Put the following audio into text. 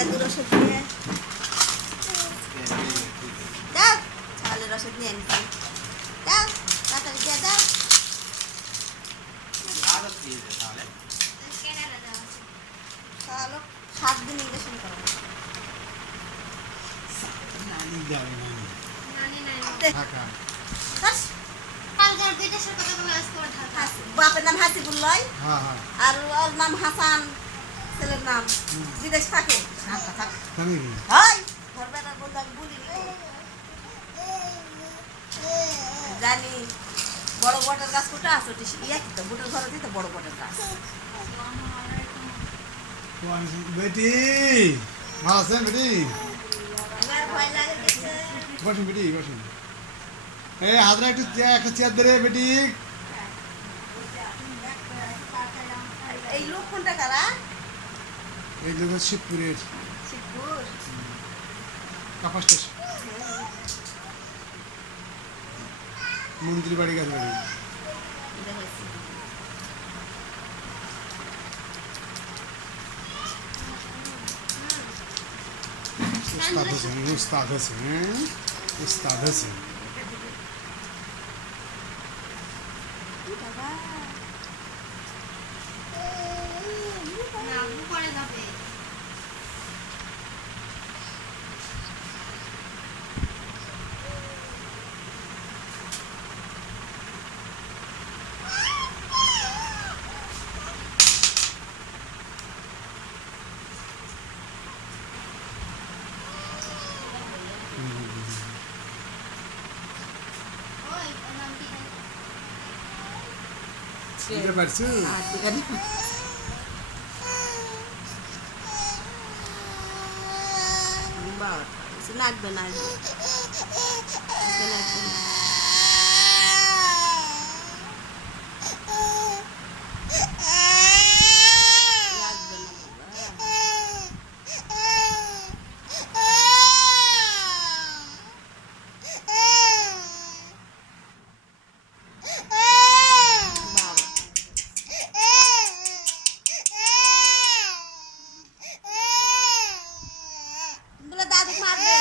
লেবু রসদ দিয়ে দাও, চালের রসদ নিয়ে আনছি, দাও তাড়াতাড়ি দিয়ে দাও। চলো 7 দিন ইঞ্জেকশন করাবো। বাপের নাম হাসিবুল লয় আর ওর নাম হাসান, ছেলের নাম বিদেশ থাকে। জানি বড় বটের গাছ কোটা আছে, ইয়ে তো বুটের ঘরে দিতে বড় বটের গাছ। বেটি ভালো আছেন বেটি? এবার ভয় লাগে দেখছে। বসুন বেটি বসুন। এই হাতরা একটু একটা চেয়ার ধরে বেটি। এই লোক কোনটা কারা? এই লোক শিবপুরের শিবপুর কাপা স্টেশন মন্ত্রী বাড়ি গেছে বাড়ি। উস্তাদ হোসেন উস্তাদ হোসেন উস্তাদ হোসেন। বুঝতে পারছো? লাগবে না, দাদু মারবে।